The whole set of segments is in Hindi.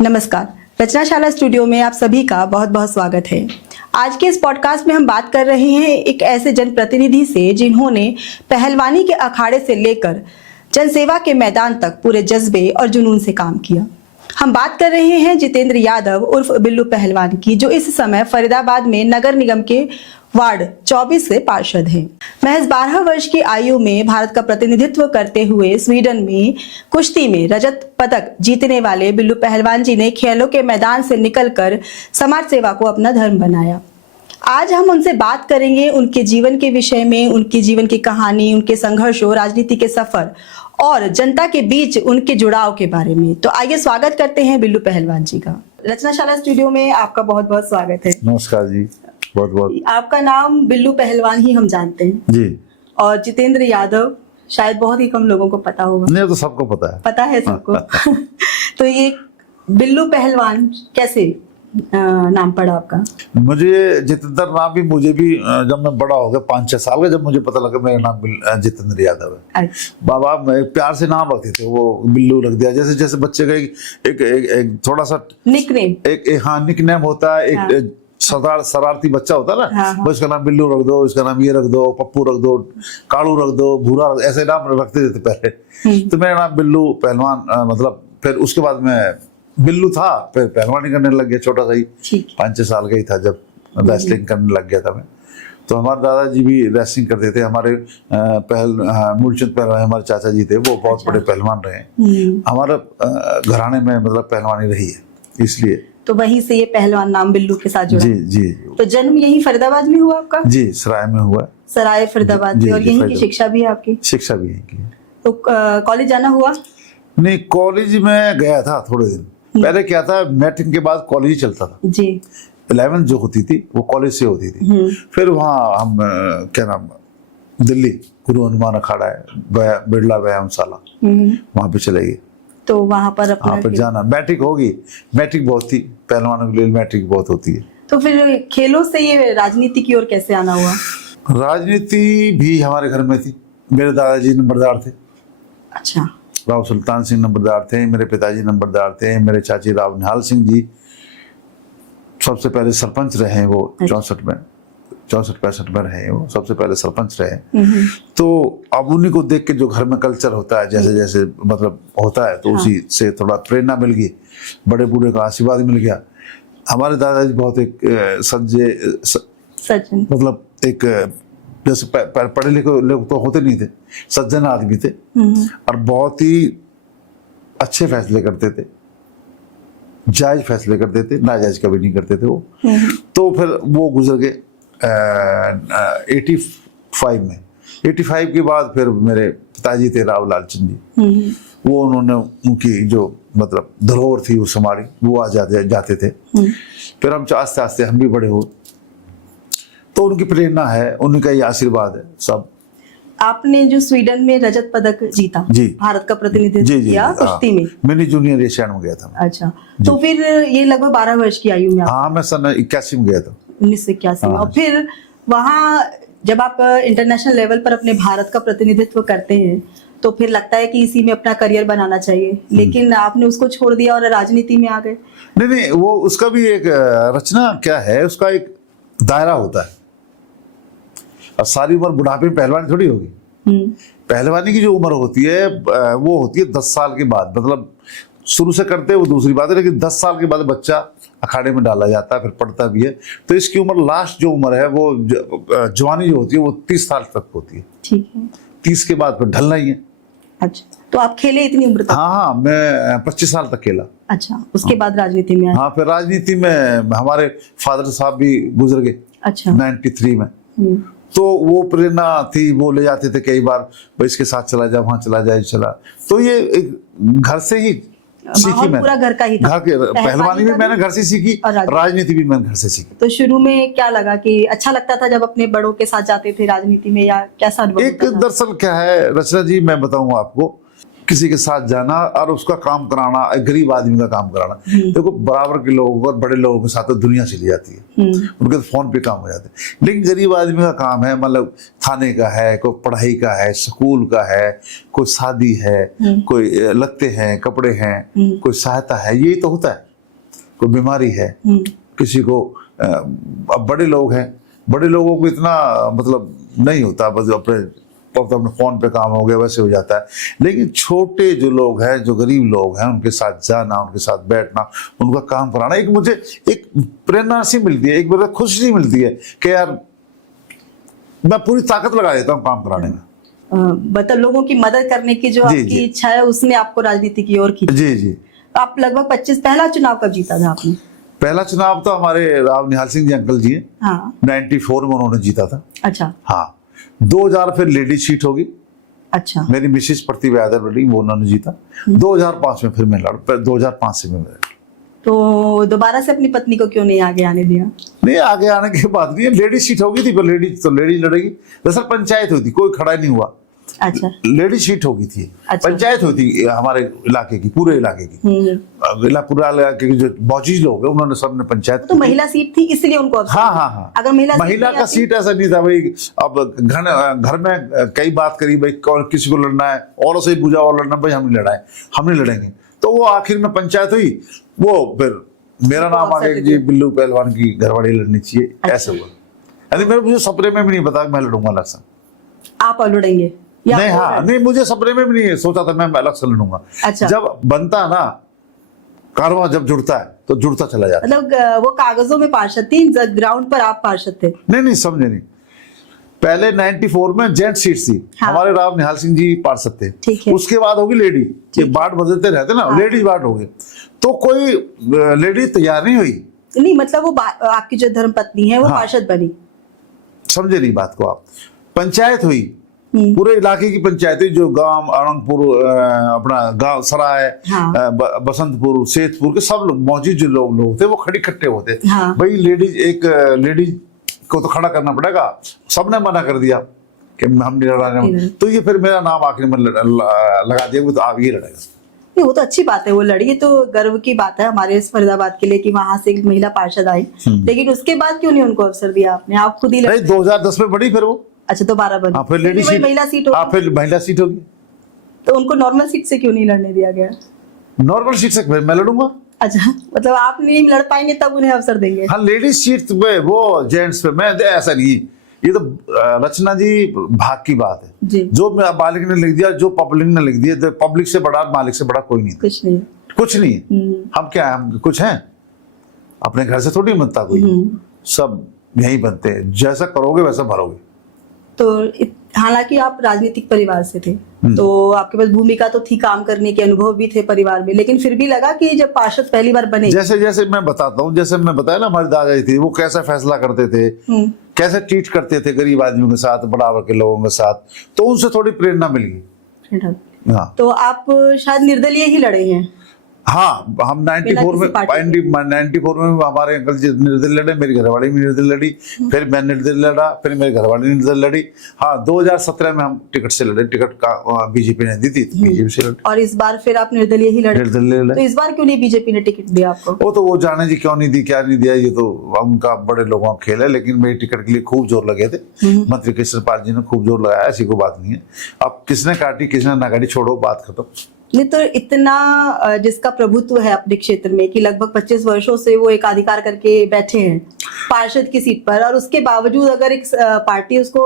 नमस्कार, रचनाशाला स्टूडियो में आप सभी का बहुत बहुत स्वागत है। आज के इस पॉडकास्ट में हम बात कर रहे हैं एक ऐसे जनप्रतिनिधि से जिन्होंने पहलवानी के अखाड़े से लेकर जनसेवा के मैदान तक पूरे जज्बे और जुनून से काम किया। हम बात कर रहे हैं जितेंद्र यादव उर्फ बिल्लू पहलवान की, जो इस समय फरीदाबाद में नगर निगम के वार्ड 24 से पार्षद हैं। महज 12 वर्ष की आयु में भारत का प्रतिनिधित्व करते हुए स्वीडन में कुश्ती में रजत पदक जीतने वाले बिल्लू पहलवान जी ने खेलों के मैदान से निकलकर समाज सेवा को अपना धर्म बनाया। आज हम उनसे बात करेंगे उनके जीवन के विषय में, उनके जीवन की कहानी, उनके संघर्षों, राजनीति के सफर और जनता के बीच उनके जुड़ाव के बारे में। तो आइए स्वागत करते हैं बिल्लू पहलवान जी का। रचनाशाला स्टूडियो में आपका बहुत बहुत स्वागत है। नमस्कार जी, बहुत बहुत। आपका नाम बिल्लू पहलवान ही हम जानते हैं जी, और जितेंद्र यादव शायद बहुत ही कम लोगों को पता होगा। नहीं तो सबको पता है सबको। तो ये बिल्लू पहलवान कैसे नाम पड़ा आपका? मुझे जितेंद्र नाम भी मुझे भी जब मैं बड़ा हो गया 5-6 साल का, जब मुझे पता लगा मेरा नाम जितेंद्र यादव है। अच्छा। बाबा प्यार से नाम रखते थे, वो बिल्लू रख दिया। जैसे जैसे बच्चे का एक थोड़ा सा निकनेम, हाँ निकनेम होता है। एक शरारती बच्चा होता है ना, हाँ। उसका नाम बिल्लू रख दो, इसका नाम ये रख दो, पप्पू रख दो, कालू रख दो, भूरा रख दो, ऐसे नाम रखते थे पहले। तो मेरा नाम बिल्लू पहलवान, मतलब फिर उसके बाद मैं बिल्लू था, फिर पहलवानी करने लग गया। छोटा सा ही 5-6 साल का ही था जब रेसलिंग करने लग गया था मैं। तो हमारे दादाजी भी रेसलिंग करते थे। हमारे मूलचंद पहलवान हमारे चाचा जी थे, वो बहुत बड़े पहलवान रहे। हमारा घराने में मतलब पहलवानी रही है, इसलिए तो वहीं से ये पहलवान नाम बिल्लू के साथ जुड़ा। जी जी। तो जन्म यही फरीदाबाद में हुआ आपका? जी, सराय में हुआ। सराय फरीदाबाद में। और यहीं की शिक्षा भी है आपकी? शिक्षा भी यहीं की है। तो कॉलेज जाना हुआ? नहीं, कॉलेज में गया था थोड़े दिन पहले। क्या था, मैट्रिक के बाद कॉलेज ही चलता था जी। 11th जो होती थी वो कॉलेज से होती थी। फिर वहाँ हम क्या नाम, दिल्ली गुरु हनुमान अखाड़ा है, बिरला व्यायामशाला, वहाँ पे चले गए। तो वहाँ पर अपना जाना, मैट्रिक होगी। मैट्रिक बहुत थी पहलवानों के लिए, मैट्रिक बहुत होती है। तो फिर खेलों से ये राजनीति की ओर कैसे आना हुआ? राजनीति भी हमारे घर में थी। मेरे दादाजी नंबरदार थे। अच्छा। राव सुल्तान सिंह नंबरदार थे, मेरे पिताजी नंबरदार थे। मेरे चाची राव निहाल सिंह जी सबसे पहले सरपंच रहे हैं, वो 64-65 में रहे, वो सबसे पहले सरपंच रहे। तो अब उन्हीं को देख के जो घर में कल्चर होता है, जैसे जैसे मतलब होता है, तो उसी से थोड़ा प्रेरणा मिल गई, बड़े बूढ़े का आशीर्वाद मिल गया। हमारे दादाजी बहुत एक सज्जन, मतलब एक जैसे पढ़े लिखे लोग तो होते नहीं थे, सज्जन आदमी थे और बहुत ही अच्छे फैसले करते थे, जायज फैसले करते थे, नाजायज कभी नहीं करते थे वो। तो फिर वो गुजर गए 85 में। 85 के बाद फिर मेरे पिताजी थे राव लालचंद जी, वो उन्होंने उनकी जो मतलब धरोहर थी उस हमारी, वो आ जाते थे। फिर हम आस्ते आस्ते हम भी बड़े हो, तो उनकी प्रेरणा है, उनका ये आशीर्वाद है सब। आपने जो स्वीडन में रजत पदक जीता जी, भारत का प्रतिनिधित्व किया कुश्ती में, मैंने जूनियर एशियन में गया था। अच्छा। तो फिर ये लगभग 12 वर्ष की आयु में? हाँ, मैं सन 81 में गया था, 1981 में। और फिर वहाँ जब आप इंटरनेशनल लेवल पर अपने भारत का प्रतिनिधित्व करते हैं तो फिर लगता है कि इसी में अपना करियर बनाना चाहिए, लेकिन आपने उसको छोड़ दिया और राजनीति में आ गए। नहीं, वो उसका भी एक रचना क्या है, उसका एक दायरा होता है। और सारी उम्र बुढ़ापे में पहलवानी थोड़ी होगी। पहलवानी की जो उम्र होती है वो होती है 10 साल के बाद। मतलब शुरू से करते हैं वो दूसरी बात है, लेकिन 10 साल के बाद बच्चा अखाड़े में डाला जाता है, फिर पढ़ता भी है। तो इसकी उम्र, लास्ट जो उम्र है वो जवानी जो होती है वो 30 साल तक होती है। ठीक है। 30 के बाद फिर ढलना ही है। अच्छा, तो आप खेले इतनी उम्र तक? हाँ, मैं 25 साल तक खेला। अच्छा, उसके बाद राजनीति में? हाँ, फिर राजनीति में हमारे फादर साहब भी गुजर गए। अच्छा। 93 में। तो वो प्रेरणा थी, वो ले जाते थे कई बार, इसके साथ चला जा, वहां चला जाए, चला। तो ये घर से ही सीखी मैंने, पूरा घर का ही था। घर के पहलवानी भी मैंने घर से सीखी, राजनीति भी मैंने घर से सीखी। तो शुरू में क्या लगा कि अच्छा लगता था जब अपने बड़ों के साथ जाते थे राजनीति में, या कैसा अनुभव? एक दरअसल क्या है रचना जी, मैं बताऊंगा आपको, किसी के साथ जाना और उसका काम कराना, एक गरीब आदमी का काम कराना। देखो, बराबर के लोगों को और बड़े लोगों के साथ तो दुनिया चली जाती है, उनके तो फोन पे काम हो जाते हैं। लेकिन गरीब आदमी का काम है, मतलब खाने का है, कोई पढ़ाई का है, स्कूल का है, कोई शादी है, कोई लत्ते हैं, कपड़े हैं, कोई सहायता है, यही तो होता है। कोई बीमारी है, किसी को अब बड़े लोग हैं, बड़े लोगों को इतना मतलब नहीं होता, बस अपने फोन पे काम हो गया वैसे हो जाता है। लेकिन छोटे जो लोग हैं, जो गरीब लोग हैं, उनके साथ जाना, उनके साथ बैठना, उनका काम कराना, एक मुझे एक प्रेरणा सी मिलती है, एक मेरे खुशी सी मिलती है कि यार मैं पूरी ताकत लगा देता हूँ काम कराने में। मतलब लोगों की मदद करने की जो जी, आपकी जी। इच्छा है उसने आपको राजनीति की ओर खींचा। जी जी। आप लगभग 25 पहला चुनाव कब जीता था आपने? पहला चुनाव तो हमारे राव निहाल सिंह जी अंकल जी हैं, हाँ 94 में उन्होंने जीता था। अच्छा 2000 फिर लेडीज सीट होगी, अच्छा मेरी मिसेज प्रतिभा यादव लड़ी, वो उन्होंने जीता। 2005 में फिर मैं लड़, 2005 से मैं लड़ा। तो दोबारा से अपनी पत्नी को क्यों नहीं आगे आने दिया? नहीं, आगे आने की बात नहीं है, लेडीज सीट होगी थी, पर लेडीज तो लेडीज लड़ेगी। दरअसल पंचायत हुई थी, कोई खड़ा नहीं हुआ, अच्छा लेडीज सीट होगी थी। अच्छा। पंचायत हुई थी हमारे इलाके की, पूरे इलाके की, पूरा इलाके के जो मौजूद लोग हैं उन्होंने सबने पंचायत तो महिला सीट थी इसलिए उनको अवसर हाँ मिला। हाँ हाँ। अगर महिला महिला का सीट ऐसा नहीं था भाई, अब घर में कई बात करी भाई, कौन किसी को लड़ना है, औरों से ही पूछा और लड़ना, भाई हम नहीं लड़ाए, हम नहीं लड़ेंगे। तो वो आखिर में पंचायत हुई, वो फिर मेरा नाम आ गया जी बिल्लू पहलवान की घरवाड़ी लड़नी चाहिए, ऐसे हुआ। यानी मेरे मुझे सपने में भी नहीं पता मैं लड़ूंगा इलेक्शन। आप और लड़ेंगे या नहीं, और हाँ नहीं, मुझे सपने में भी नहीं सोचा था मैं इलेक्शन लड़ूंगा। अच्छा। जब बनता ना कारवा, जब जुड़ता है तो जुड़ता चला जाता है। मतलब वो कागजों में पार्षद थी, ग्राउंड पर आप पार्षद थे? नहीं समझे नहीं, पहले 94 में जेंट सीट थी, हाँ। हमारे राव निहाल सिंह जी पार्षद थे। ठीक है। उसके बाद होगी लेडी, ये बाट बदलते रहते ना, हाँ। लेडीज बाट हो गए, तो कोई लेडी तैयार नहीं हुई। नहीं मतलब वो आपकी जो धर्म पत्नी है वो हाँ। पार्षद बनी? समझे नहीं बात को आप। पंचायत हुई, पूरे इलाके की पंचायत हुई, जो गांव अरंगपुर, अपना गांव सराय, हाँ। बसंतपुर, सेतपुर के सब लोग मौजूद जो लोग थे वो खड़ी इकट्ठे होते। हाँ। भाई लेडीज, एक लेडीज को तो खड़ा करना पड़ेगा, सबने मना कर दिया कि हम नहीं लड़ाने। तो ये फिर मेरा नाम आखिर में लगा दिया, तो आप ये लड़ेगा। नहीं वो तो अच्छी बात है, वो लड़ी, तो गर्व की बात है हमारे इस फरीदाबाद के लिए कि वहां से एक महिला पार्षद आई। लेकिन उसके बाद क्यों नहीं उनको अवसर दिया आपने? आप खुद ही नहीं, 2010 में बढ़ी फिर वो। अच्छा दोबारा बनी? हाँ, फिर लेडी वही सीट, महिला सीट हाँ होगी, फिर महिला सीट होगी। तो उनको नॉर्मल सीट से क्यों नहीं लड़ने दिया गया? नॉर्मल सीट से फिर मैं लड़ूंगा। अच्छा मतलब आप नहीं लड़ पाएंगे तब उन्हें अवसर देंगे? हाँ, लेडीज सीट पे वो जेंट्स पे मैं ऐसा नहीं, ये तो रचना जी भाग की बात है जी। जो मालिक ने लिख दिया, जो पब्लिक ने लिख दिया, तो पब्लिक से बड़ा, मालिक से बड़ा कोई नहीं, कुछ नहीं, कुछ नहीं। हम क्या, हम कुछ हैं? अपने घर से थोड़ी बनता कोई, सब यहीं बनते हैं, जैसा करोगे वैसा भरोगे। तो हालांकि आप राजनीतिक परिवार से थे, तो आपके पास भूमिका तो थी, काम करने के अनुभव भी थे परिवार में, लेकिन फिर भी लगा कि जब पार्षद पहली बार बने, जैसे जैसे मैं बताता हूँ, जैसे मैं बताया ना हमारी दादाजी थी, वो कैसा फैसला करते थे, कैसे ट्रीट करते थे गरीब आदमियों के साथ, बराबर के लोगों के साथ, तो उनसे थोड़ी प्रेरणा मिल गई। हाँ तो आप शायद निर्दलीय ही लड़े हैं? हाँ, हम 94 में 94 में हमारे अंकल जी निर्दलीय लड़े, मेरी घरवाली भी निर्दलीय लड़ी, फिर मैं निर्दलीय लड़ा, फिर मेरी घरवाली निर्दलीय लड़ी। हाँ, 2017 में हम टिकट से लड़े, टिकट का बीजेपी ने दी थी, बीजेपी से लड़े। और इस बार फिर आप निर्दलीय ही लड़े? निर्दलीय तो लड़े। इस बार क्यों नहीं बीजेपी ने टिकट दिया आपको? वो तो वो जाने जी क्यों नहीं दी, क्या नहीं दिया, ये तो उनका बड़े लोगों का खेल है। लेकिन मेरी टिकट के लिए खूब जोर लगे थे, मंत्री कृष्णपाल जी ने खूब जोर लगाया, ऐसी कोई बात नहीं है। अब किसने काटी किसने ना काटी, छोड़ो, बात खत्म। नहीं तो इतना जिसका प्रभुत्व है अपने क्षेत्र में कि लगभग 25 वर्षों से वो एक अधिकार करके बैठे हैं पार्षद की सीट पर, और उसके बावजूद अगर एक पार्टी उसको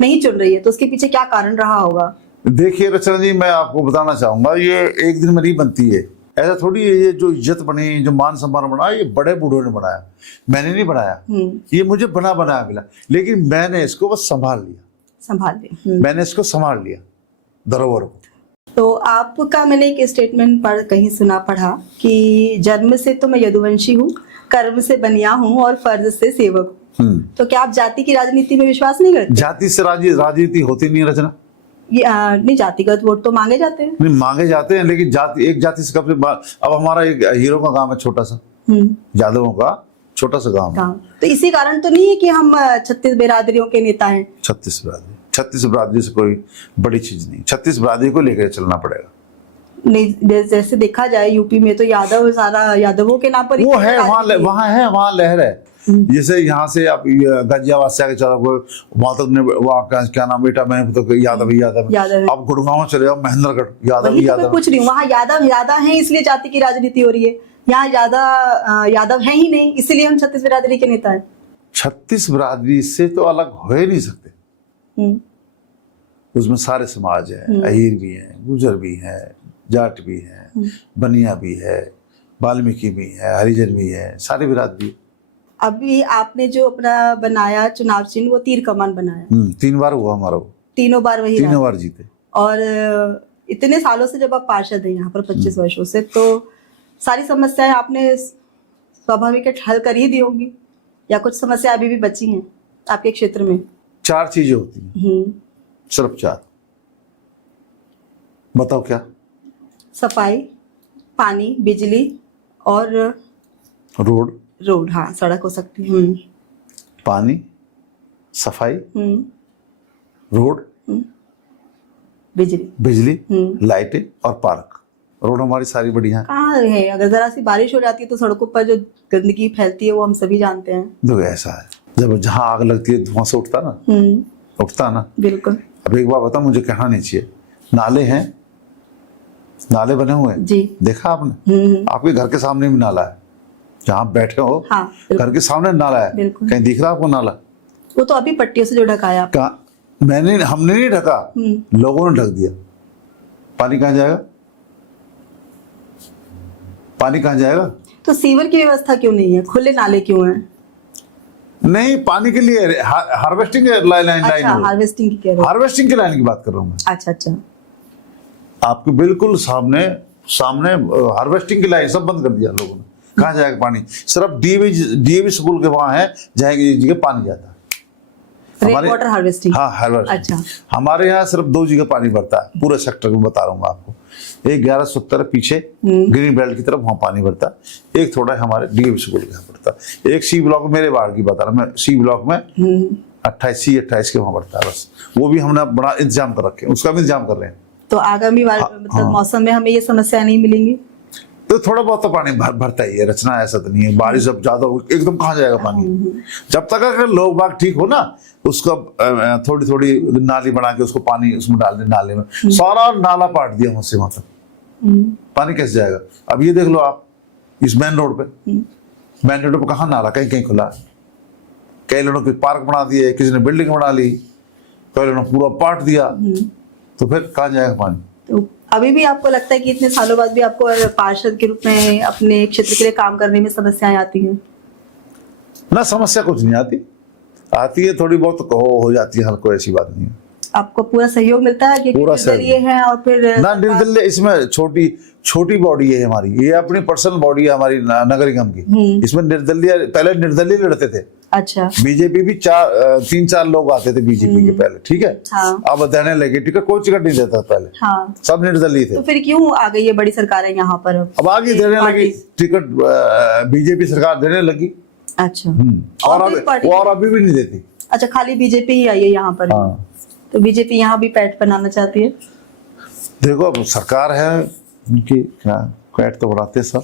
नहीं चुन रही है, तो उसके पीछे क्या कारण रहा होगा? देखिए रचना जी, मैं आपको बताना चाहूंगा, ये एक दिन में नहीं बनती है, ऐसा थोड़ी है। ये जो इज्जत बनी, जो मान सम्मान बना, ये बड़े बूढ़ों ने बनाया, मैंने नहीं बनाया, ये मुझे बनाया मिला। लेकिन मैंने इसको बस संभाल लिया, मैंने इसको संभाल लिया धरोहर को। तो आपका मैंने एक स्टेटमेंट कहीं पढ़ा कि जन्म से तो मैं यदुवंशी हूँ, कर्म से बनिया हूँ और फर्ज से सेवक हूँ। तो क्या आप जाति की राजनीति में विश्वास नहीं करते? जाति से राजनीति होती नहीं है रचना। ये नहीं, जातिगत वोट तो मांगे जाते हैं। नहीं, मांगे जाते हैं, लेकिन जाति, एक जाति से कब से, अब हमारा एक हीरो का गांव है छोटा सा, यादवों का छोटा सा गांव है। तो इसी कारण तो नहीं है कि हम 36 बिरादरियों के नेता हैं? 36 बिरादरी से कोई बड़ी चीज नहीं, 36 बिरादरी को लेकर चलना पड़ेगा। नहीं, जैसे देखा जाए यूपी में तो यादव, सारा यादवों के नाम पर वो है, वहाँ है, वहाँ लहर है। जैसे यहाँ से आप गाजियाबाद से आगे चला गए, वहां तक वहाँ क्या नाम बेटा, मैं तो यादव ही यादव यादव। आप गुड़गांव चले जाओ, महेंद्रगढ़ यादव वही ही तो मैं यादव। पूछ रही हूँ, वहाँ यादव ज्यादा है इसलिए जाति की राजनीति हो रही है, यहाँ ज्यादा यादव है ही नहीं इसलिए हम 36 बिरादरी के नेता हैं। 36 बिरादरी से तो अलग हो ही नहीं सकते, हम्म, उसमें सारे समाज है, अहीर भी हैं, गुजर भी हैं, जाट भी हैं, बनिया भी है, वाल्मीकि भी है, हरिजन भी है, सारी बिरादरी। अभी आपने जो अपना बनाया चुनाव चिन्ह वो तीर कमान बनाया, 3 बार हुआ हमारा वो, तीनों बार वही तीनों रहा। बार जीते। और इतने सालों से जब आप पार्षद हैं यहाँ पर 25 वर्षों से, तो सारी समस्याएं आपने स्वाभाविक है हल कर ही दी होंगी, या कुछ समस्या अभी भी बची हैं आपके क्षेत्र में? 4 चीजें होती हैं, हम्म, सिर्फ 4। बताओ क्या? सफाई, पानी, बिजली और रोड, रोड। हाँ, सड़क हो सकती है। पानी, सफाई, रोड, बिजली, बिजली, लाइटें और पार्क। रोड हमारी सारी बढ़िया है। कहाँ है? अगर जरा सी बारिश हो जाती है तो सड़कों पर जो गंदगी फैलती है वो हम सभी जानते हैं। देखो ऐसा है, जब जहाँ आग लगती है धुआं से उठता ना, उठता ना। बिल्कुल। अब एक बार बताओ, मुझे कहना नहीं चाहिए, नाले हैं, नाले बने हुए हैं जी। देखा आपने? आपके घर के सामने भी नाला है, जहाँ बैठे हो हाँ, घर के सामने नाला है, बिल्कुल। कहीं दिख रहा आपको नाला? वो तो अभी पट्टियों से जो ढकाया आप। कहाँ? हमने नहीं ढका, लोगों ने ढक दिया। पानी कहाँ जाएगा? पानी कहाँ जाएगा? तो सीवर की व्यवस्था क्यों नहीं है? खुले नाले क्यों हैं? नहीं, पानी के लिए हार्वेस्टिंग लाइन अच्छा, हार्वेस्टिंग की कह रहे हो? हार्वेस्टिंग की लाइन की बात कर रहा हूँ मैं। अच्छा अच्छा। आपके बिल्कुल सामने हार्वेस्टिंग की लाइन सब बंद कर दिया लोगों ने। कहाँ जाएगा पानी? सिर्फ डीएवी स्कूल के वहां है जगह पानी जाता है। Rain water harvesting. हाँ, हार्वेस्टिंग। अच्छा। हमारे यहाँ सिर्फ 2 जगह पानी भरता है पूरे सेक्टर में, बता रहा हूँ आपको। एक 1170 पीछे ग्रीन बेल्ट की तरफ वहां पानी भरता है, एक थोड़ा हमारे डीएवी स्कूल के यहाँ भरता है, एक सी ब्लॉक मेरे वार्ड की बता रहा मैं, सी ब्लॉक में 28 के वहां भरता है बस। वो भी हमने बड़ा इंतजाम कर रखे, उसका भी इंतजाम कर रहे हैं। तो आगामी मतलब मौसम में हमें ये समस्या नहीं मिलेंगी? तो थोड़ा बहुत तो पानी भरता ही है, रचना ऐसा तो नहीं है। बारिश जब ज्यादा हो एकदम कहाँ जाएगा पानी? जब तक अगर लोग बाग ठीक हो ना, उसको थोड़ी थोड़ी नाली बना के उसको पानी उसमें डाल दे, नाले में सारा नाला पाट दिया मुझसे, मतलब पानी कैसे जाएगा? अब ये देख लो आप, इस मेन रोड पे कहाँ नाला? कहीं कहीं खुला है। कई लोगों ने पार्क बना दिए, किसी ने बिल्डिंग बना ली, कई लोगों ने पूरा पाट दिया, तो फिर कहाँ जाएगा पानी? तो अभी भी आपको लगता है कि इतने सालों बाद भी आपको पार्षद के रूप में अपने क्षेत्र के लिए काम करने में समस्याएं आती हैं? ना, समस्या कुछ नहीं आती है, थोड़ी बहुत हो जाती है, हर कोई ऐसी बात नहीं है। आपको पूरा सहयोग मिलता है? क्योंकि निर्दलीय है और फिर ना, निर्दलीय इसमें छोटी बॉडी है हमारी, ये अपनी पर्सनल बॉडी है हमारी नगर निगम की। इसमें निर्दलीय, पहले निर्दलीय लड़ते थे। अच्छा। बीजेपी भी 3-4 लोग आते थे बीजेपी के पहले, ठीक है। हाँ। अब देने लगे टिकट, कोई टिकट नहीं देता पहले। हाँ। सब निर्दलीय थे। तो फिर क्यों आ गई है बड़ी सरकारें यहाँ पर? अब आगे देने लगी टिकट, बीजेपी सरकार देने लगी। अच्छा। और अभी भी नहीं देती। अच्छा, खाली बीजेपी ही आई है यहाँ पर? हाँ। तो बीजेपी यहाँ भी पैठ बनाना चाहती है? देखो, अब सरकार है उनकी, क्या पैठ तो बनाते सब।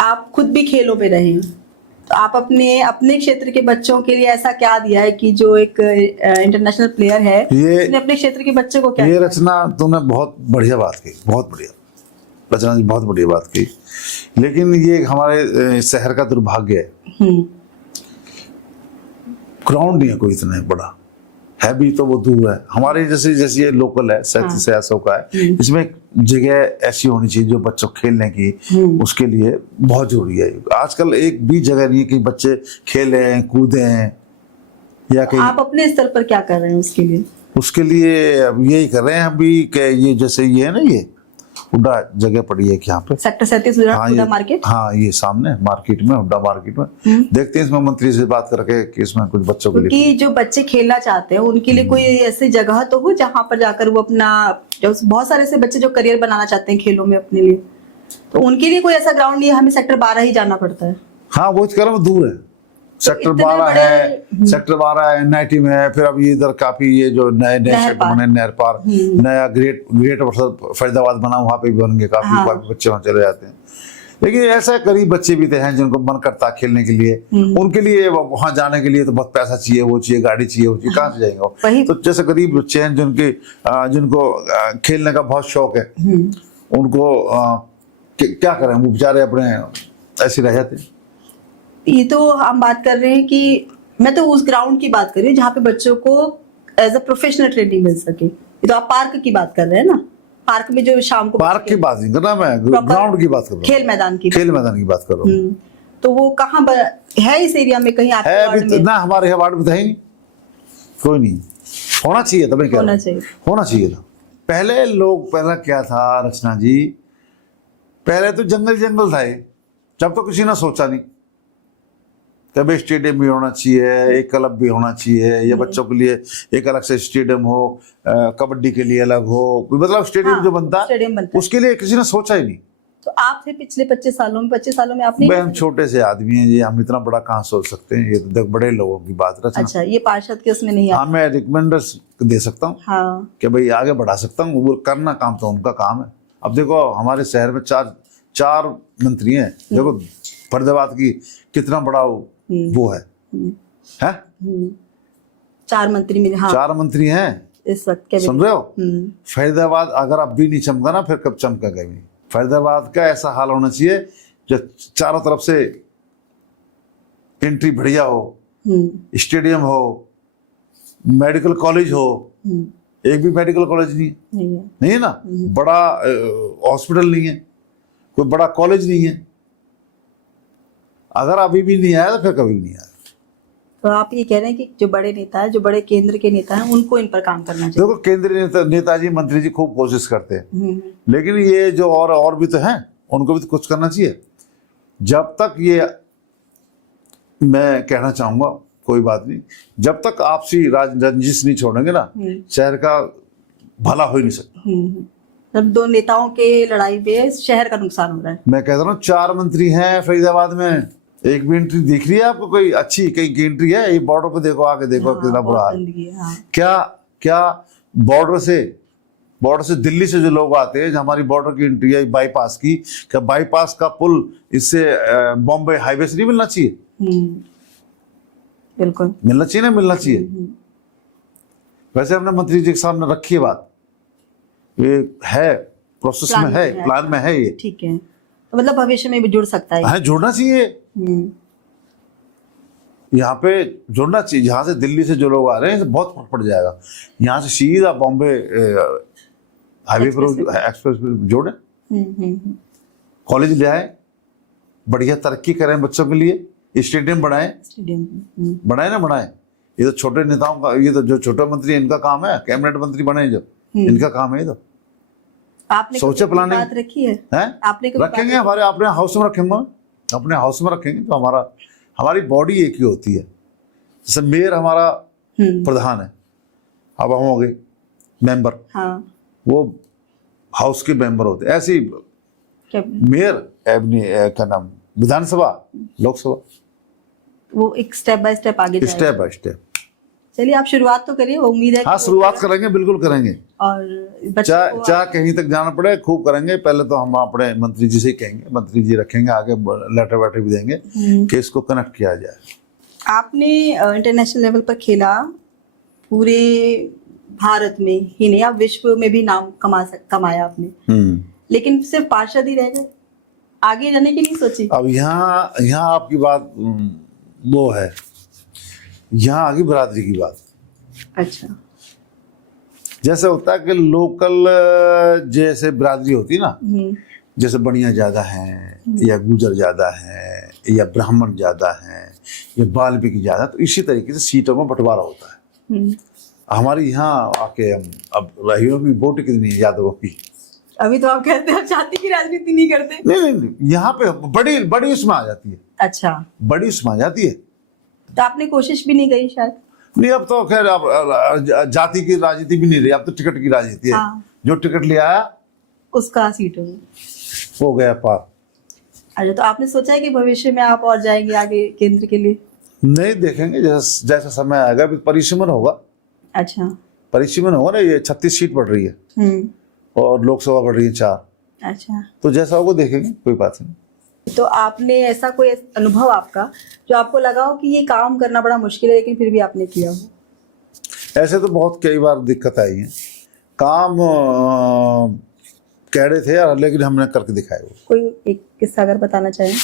आप खुद भी खेलों में रहे हैं, तो आप अपने क्षेत्र के बच्चों के लिए ऐसा क्या दिया है कि जो एक इंटरनेशनल प्लेयर है, उसने अपने क्षेत्र के बच्चे को क्या? ये रचना तुमने बहुत बढ़िया बात की, बहुत बढ़िया रचना जी, बहुत बढ़िया बात की। लेकिन ये हमारे शहर का दुर्भाग्य है, ग्राउंड नहीं है कोई इतना बड़ा, है भी तो वो दूर है। हमारे जैसे ये लोकल है 3700 का है, इसमें एक जगह ऐसी होनी चाहिए जो बच्चों खेलने की, उसके लिए बहुत जरूरी है। आजकल एक भी जगह नहीं है कि बच्चे खेलें कूदें या कहीं। आप अपने स्तर पर क्या कर रहे हैं उसके लिए? उसके लिए अब यही कर रहे हैं अभी कि ये जैसे ये है ना, ये हुड्डा जगह पड़ी है यहाँ पे, सेक्टर 37 हुड्डा मार्केट। हाँ, ये सामने मार्केट में, हुड्डा मार्केट में। देखते हैं इसमें मंत्री से बात करके कि इसमें कुछ बच्चों के लिए, क्योंकि जो बच्चे खेलना चाहते हैं उनके लिए कोई ऐसी जगह तो हो जहाँ पर जाकर वो अपना, जो बहुत सारे ऐसे बच्चे जो करियर बनाना चाहते हैं खेलों में अपने लिए, तो उनके लिए कोई ऐसा ग्राउंड नहीं है, हमें सेक्टर 12 ही जाना पड़ता है। हाँ, वो कह रहा हूँ दूर है। सेक्टर 12 है, सेक्टर 12 है, एनआईटी में है, फिर अब ये इधर काफी ये जो नए सेक्टर बने, नहर पार, नया ग्रेट फरीदाबाद बना, वहाँ पे भी बनेंगे, काफी बच्चे वहाँ चले जाते हैं। लेकिन ऐसा गरीब बच्चे भी थे हैं जिनको मन करता खेलने के लिए, उनके लिए वहां जाने के लिए तो बहुत पैसा चाहिए, वो चाहिए, गाड़ी चाहिए, वो चाहिए, कहाँ से जाएंगे वो? वही तो जैसे गरीब बच्चे हैं जिनको खेलने का बहुत शौक है, उनको क्या करें, वो बेचारे अपने ऐसे रह जाते हैं। ये तो हम बात कर रहे हैं कि मैं तो उस ग्राउंड की बात कर रही हूँ जहाँ पे बच्चों को एज अ प्रोफेशनल ट्रेनिंग मिल सके। ये तो आप पार्क की बात कर रहे हैं ना, पार्क में जो शाम को पार्क की बात नहीं कर रहा मैं, ग्राउंड की बात कर रहा हूँ, खेल मैदान की खेल मैदान की बात कर रहा हूँ। तो वो कहाँ है इस एरिया में, कहीं आपके है वार्ड अभी में? ना, हमारे यहाँ वार्ड में तो है ही नहीं, कोई नहीं। होना चाहिए था, मैं कह रहा होना हूँ, चाहिए। होना चाहिए था। पहला क्या था रचना जी, पहले तो जंगल था ये, जब तो किसी ने सोचा नहीं तब स्टेडियम भी होना चाहिए, एक क्लब भी होना चाहिए, या बच्चों के लिए एक अलग से स्टेडियम हो, कबड्डी के लिए अलग हो, मतलब स्टेडियम जो बनता स्टेडियम बनता है। उसके लिए किसी ने सोचा ही नहीं। तो आप थे पिछले 25 सालों में आपने? भाई हम छोटे से आदमी हैं जी, हम इतना बड़ा कहाँ सोच सकते हैं, ये तो देख बड़े लोगों की बात रचना। अच्छा, ये पार्षद के उसमें नहीं हाँ, मैं रिकमेंडर्स दे सकता हूँ हाँ। कि भाई आगे बढ़ा सकता हूँ, वो करना काम तो उनका काम है। अब देखो हमारे शहर में चार मंत्री हैं, देखो फरीदाबाद की कितना बड़ा वो है, हैं? 4 मंत्री मिले, हाँ 4 मंत्री हैं इस वक्त के। सुन रहे हो? फरीदाबाद अगर अब भी नहीं चमका ना, फिर कब चमकेगा भी? फरीदाबाद का ऐसा हाल होना चाहिए जो चारों तरफ से एंट्री बढ़िया हो, स्टेडियम हो, मेडिकल कॉलेज हो। एक भी मेडिकल कॉलेज नहीं है ना, बड़ा हॉस्पिटल नहीं है, कोई बड़ा कॉलेज नहीं है। अगर अभी भी नहीं आया तो फिर कभी नहीं आया। तो आप ये कह रहे हैं कि जो बड़े नेता है, जो बड़े केंद्र के नेता हैं, उनको इन पर काम करना चाहिए। देखो केंद्रीय नेताजी मंत्री जी खूब कोशिश करते हैं, लेकिन ये जो और भी तो हैं, उनको भी तो कुछ करना चाहिए। जब तक ये, मैं कहना चाहूंगा, कोई बात नहीं, जब तक आपसी रंजिश नहीं छोड़ेंगे ना, शहर का भला हो ही नहीं सकता। जब 2 नेताओं के लड़ाई में शहर का नुकसान हो रहा है। मैं कहता हूँ 4 मंत्री हैं फरीदाबाद में, एक भी एंट्री दिख रही है आपको? कोई अच्छी कहीं एंट्री है? ये बॉर्डर पे देखो, आके देखो कितना बुरा हाल। क्या बॉर्डर से दिल्ली से जो लोग आते हैं, हमारी बॉर्डर की एंट्री है बाईपास की, क्या बाईपास का पुल इससे बॉम्बे हाईवे से नहीं मिलना चाहिए? बिल्कुल मिलना चाहिए ना, मिलना चाहिए। वैसे हमने मंत्री जी के सामने रखी है बात, ये है प्रोसेस में है, प्लान में है ये, ठीक है। तो मतलब भविष्य में भी जुड़ सकता है? हाँ, जुड़ना चाहिए, यहाँ पे जुड़ना चाहिए। यहाँ से दिल्ली से जो लोग आ रहे हैं, बहुत फर्क पड़ जाएगा। यहाँ से सीधा बॉम्बे हाईवे पर एक्सप्रेस जोड़े, कॉलेज ले आए, बढ़िया तरक्की करें बच्चों के लिए, स्टेडियम बनाए ना बनाए। ये तो छोटे नेताओं का, ये तो जो छोटे मंत्री इनका काम है, कैबिनेट मंत्री बने जो, इनका काम है ये तो। आपने सोचे प्लानिंग बात रखी है? आपने रखेंगे, हमारे अपने हाउस में रखेंगे, अपने हाउस में रखेंगे तो हमारी बॉडी एक ही होती है। जैसे मेयर हमारा प्रधान है, अब हम हो गए मेंबर, वो हाउस के मेंबर होते, ऐसे ही मेयर क्या नाम, विधानसभा, लोकसभा, वो एक स्टेप बाय स्टेप आगे, स्टेप बाय स्टेप। चलिए आप शुरुआत तो करिए, उम्मीद है। हाँ, शुरुआत करेंगे, बिल्कुल करेंगे, और चाहे कहीं तक जाना पड़े खूब करेंगे। पहले तो हम अपने मंत्री जी से ही कहेंगे, मंत्री जी रखेंगे, आगे लेटर वेटर भी देंगे कि इसको कनेक्ट किया जाए। आपने इंटरनेशनल लेवल पर खेला, पूरे भारत में ही नहीं, आप विश्व में भी नाम कमाया आपने, लेकिन सिर्फ पार्षद ही रह गए, आगे जाने की नहीं सोची? अब यहाँ आपकी बात वो है, यहाँ आगे बरादरी की बात। अच्छा, जैसे होता है कि लोकल जैसे बरादरी होती है ना, जैसे बनिया ज्यादा है, या गुजर ज्यादा है, या ब्राह्मण ज्यादा है, या बाल्मीकि ज्यादा, तो इसी तरीके से सीटों में बंटवारा होता है। हमारे यहाँ आके हम अब रहियों की वोट कितनी है यादवों की? अभी तो आप कहते हैं जाति की राजनीति नहीं करते। नहीं, यहाँ पे बड़ी उसमें आ जाती है। अच्छा, बड़ी उसमें आ जाती है, तो आपने कोशिश भी नहीं करी शायद? नहीं, अब तो खैर अब जाति की राजनीति भी नहीं रही, अब तो टिकट की राजनीति है। जो टिकट ले आया उसका सीट हो गया पार। अच्छा, तो आपने सोचा है कि भविष्य में आप और जाएंगे आगे केंद्र के लिए? नहीं, देखेंगे जैसा समय आएगा, परिसीमन होगा। अच्छा, परिसीमन होगा ना, ये 36 सीट बढ़ रही है और लोकसभा बढ़ रही है 4। अच्छा, तो जैसा होगा देखेंगे, कोई बात नहीं। तो आपने ऐसा कोई अनुभव आपका जो आपको लगा हो कि ये काम करना बड़ा मुश्किल है लेकिन फिर भी आपने किया हो? ऐसे तो बहुत कई बार दिक्कत आई है। काम कह रहे थे यार, लेकिन हमने करके दिखाए। वो कोई एक किस्सा अगर बताना चाहें।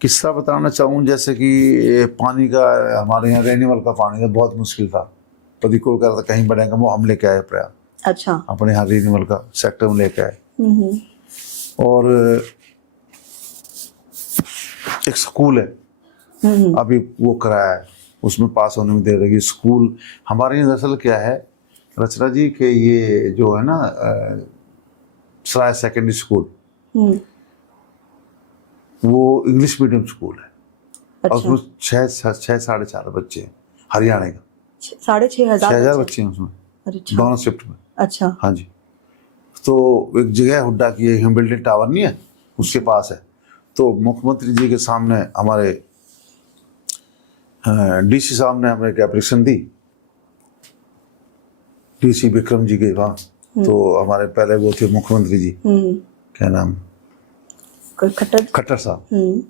किस्सा बताना चाहूँ, जैसे कि पानी का, हमारे यहाँ रेनीवल का पानी था, बहुत मुश्किल था। पति को कह रहा था कहीं बनेगा, वो हम लेके आए प्रयाग, अच्छा। अपने यहाँ रेनीवल का सेक्टर में लेके आए। और एक स्कूल है, अभी वो कराया है, उसमें पास होने में देर लगी। स्कूल हमारे यहाँ दरअसल क्या है रचना जी के, ये जो है ना सराय सेकेंडरी स्कूल, वो इंग्लिश मीडियम स्कूल है। अच्छा। और उसमें 6,500 बच्चे हैं, हरियाणा का। 6,500 बच्चे हैं उसमें, अच्छा। दोनों शिफ्ट में। अच्छा। हाँ जी। तो एक जगह है हुड्डा की, हिम्बल्टन टावर नहीं है, उसके पास है। तो मुख्यमंत्री जी के सामने हमारे डीसी साहब ने हमें एक एप्लीकेशन दी, डीसी विक्रम जी के वहाँ। तो हमारे पहले वो थे मुख्यमंत्री जी, क्या नाम, खट्टर साहब।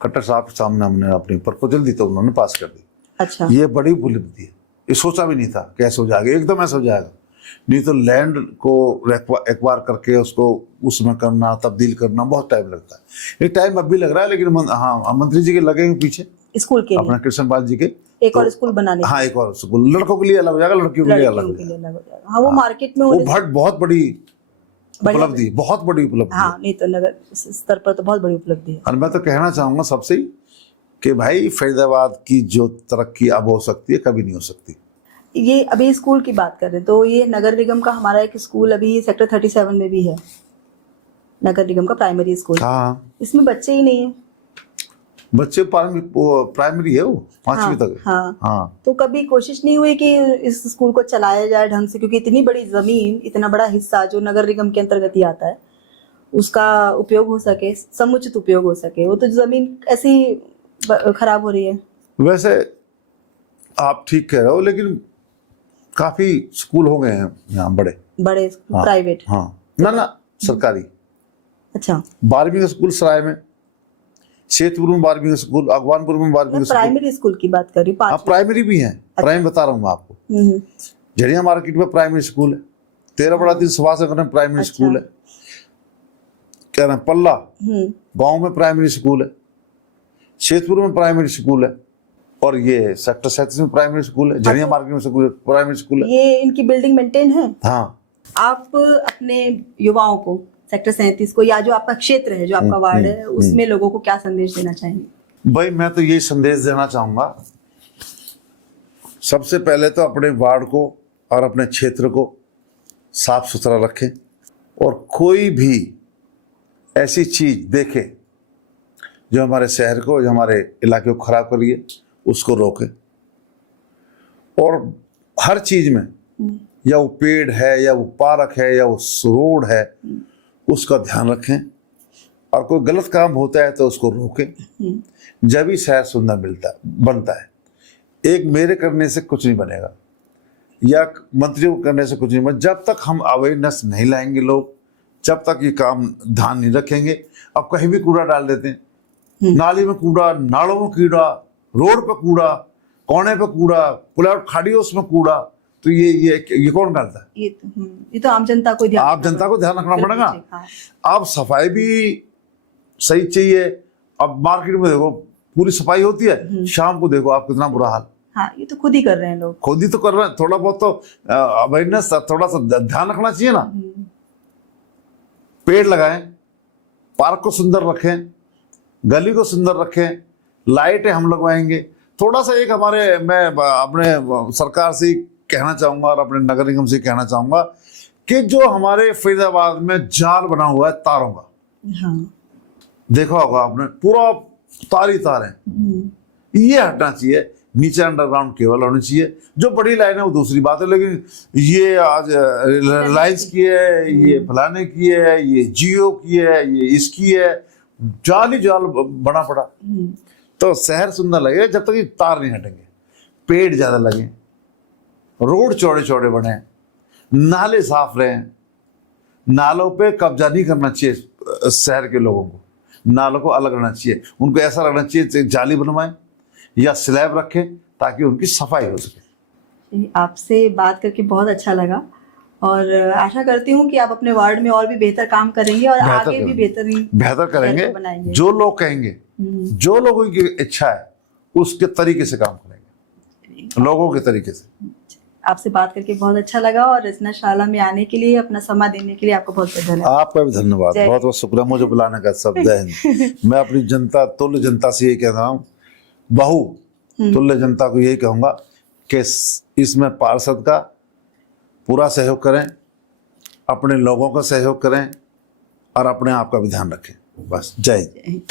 खट्टर साहब के सामने हमने अपनी प्रपोजल दी, तो उन्होंने पास कर दी। अच्छा। ये बड़ी उपलब्धि है, ये सोचा भी नहीं था कैसे हो जाएगा, एकदम ऐसा हो जाएगा। नहीं तो लैंड को एक्वायर करके उसको उसमें करना, तब्दील करना बहुत टाइम लगता है। ये टाइम अब भी लग रहा है, लेकिन हाँ मंत्री जी के लगेंगे पीछे स्कूल के अपना कृष्ण पाल जी के एक और स्कूल बनाने। हाँ, एक और स्कूल लड़कों के लिए अलग हो जाएगा, लड़कियों के लिए अलग हो जाएगा। हाँ, वो मार्केट में वो बहुत बड़ी उपलब्धि, बहुत बड़ी उपलब्धि। हाँ, नहीं तो नगर स्तर पर तो बहुत बड़ी उपलब्धि है। और मैं तो कहना चाहूंगा सबसे ही कि भाई फरीदाबाद की जो तरक्की अब हो सकती है, कभी नहीं हो सकती। ये अभी स्कूल की बात कर रहे हैं, तो ये नगर निगम का हमारा एक स्कूल अभी सेक्टर 37 में भी है, नगर निगम का प्राइमरी स्कूल। हाँ, इसमें बच्चे ही नहीं है, बच्चे प्राइमरी है वो 5वीं तक। हाँ। तो कभी कोशिश नहीं हुई कि इस स्कूल को चलाया जाए ढंग से, क्योंकि इतनी बड़ी जमीन, इतना बड़ा हिस्सा जो नगर निगम के अंतर्गत ही आता है, उसका उपयोग हो सके, समुचित उपयोग हो सके। वो तो जमीन ऐसी खराब हो रही है। वैसे आप ठीक कह रहे हो, लेकिन काफी स्कूल हो गए हैं यहाँ बड़े हाँ, प्राइवेट। हाँ, ना सरकारी। अच्छा। 12वीं का स्कूल सराय में, शेतपुर में 12वीं का स्कूल, अगवानपुर में 12वीं का स्कूल। प्राइमरी स्कूल की बात कर रही हूँ। हाँ, प्राइमरी भी है। प्राइम बता रहा हूँ मैं आपको। झरिया मार्केट में प्राइमरी स्कूल है, 13 बड़ा 3 सुभाष नगर में प्राइमरी स्कूल है, क्या नाम पल्ला गांव में प्राइमरी स्कूल है, शेतपुर में प्राइमरी स्कूल है, और ये सेक्टर 37 में प्राइमरी स्कूल है, झरिया मार्केट में प्राइमरी स्कूल है। ये इनकी बिल्डिंग मेंटेन है। हाँ। आप अपने युवाओं को, सेक्टर 37 को, या जो आपका क्षेत्र है, जो आपका वार्ड है, उसमें लोगों को क्या संदेश देना चाहेंगे? भाई मैं तो यही संदेश देना चाहूंगा, सबसे पहले तो अपने वार्ड को और अपने क्षेत्र को साफ सुथरा रखें, और कोई भी ऐसी चीज देखे जो हमारे शहर को, जो हमारे इलाके को खराब करिए, उसको रोके। और हर चीज में, या वो पेड़ है, या वो पार्क है, या वो रोड है, उसका ध्यान रखें। और कोई गलत काम होता है तो उसको रोकें, जब ही शहर सुंदर बनता है। एक मेरे करने से कुछ नहीं बनेगा, या मंत्रियों को करने से कुछ नहीं बनेगा। जब तक हम अवेयरनेस नहीं लाएंगे लोग, जब तक ये काम ध्यान नहीं रखेंगे। अब कहीं भी कूड़ा डाल देते हैं, नाली में कूड़ा, नालों में कूड़ा, रोड पे कूड़ा, कोने पे कूड़ा, पुलाव खाड़ी उसमें कूड़ा, तो ये कौन डालता है? ये तो आम जनता को ध्यान रखना पड़ेगा। अब सफाई भी सही चाहिए। अब मार्केट में देखो पूरी सफाई होती है, शाम को देखो आप कितना बुरा हाल। हाँ, ये तो खुद ही कर रहे हैं लोग, खुद ही तो कर रहे हैं। थोड़ा बहुत तो अवेयरनेस, थोड़ा सा ध्यान रखना चाहिए ना। पेड़ लगाएं, पार्क को सुंदर रखें, गली को सुंदर रखें, लाइटें हम लगवाएंगे। थोड़ा सा एक मैं अपने सरकार से कहना चाहूंगा और अपने नगर निगम से कहना चाहूंगा कि जो हमारे फरीदाबाद में जाल बना हुआ है तारों का, हाँ, देखा होगा आपने, पूरा तार है, ये हटना चाहिए। नीचे अंडरग्राउंड केबल होनी चाहिए। जो बड़ी लाइन है वो दूसरी बात है, लेकिन ये आज रिलायंस की है, ये फलाने की है, ये जियो की है, ये इसकी है, जाल ही जाल बना पड़ा। तो शहर सुंदर लगेगा जब तक ये तार नहीं हटेंगे, पेड़ ज्यादा लगे, रोड चौड़े चौड़े बने, नाले साफ रहे। नालों पे कब्जा नहीं करना चाहिए शहर के लोगों को। नालों को अलग रहना चाहिए, उनको ऐसा रहना चाहिए जाली बनवाएं या स्लैब रखें ताकि उनकी सफाई हो सके। आपसे बात करके बहुत अच्छा लगा और आशा करती हूँ कि आप अपने वार्ड में और भी बेहतर काम करेंगे और आगे भी बेहतर करेंगे। बनाएंगे। जो लोग कहेंगे, जो लोगों की इच्छा है उसके तरीके से काम करेंगे, लोगों के तरीके से। आपसे बात करके बहुत अच्छा लगा और रचनाशाला में आने के लिए, अपना समय देने के लिए आपको बहुत बहुत धन्यवाद। आपका भी धन्यवाद, जय बहुत बहुत शुक्रिया मुझे बुलाने का। सब जय हिंद। मैं अपनी जनता, तुल्य जनता से यही कह रहा हूँ, बहु तुल्य जनता को यही कहूँगा कि इसमें पार्षद का पूरा सहयोग करें, अपने लोगों का सहयोग करें और अपने आप का भी ध्यान रखें। बस जय हिंद।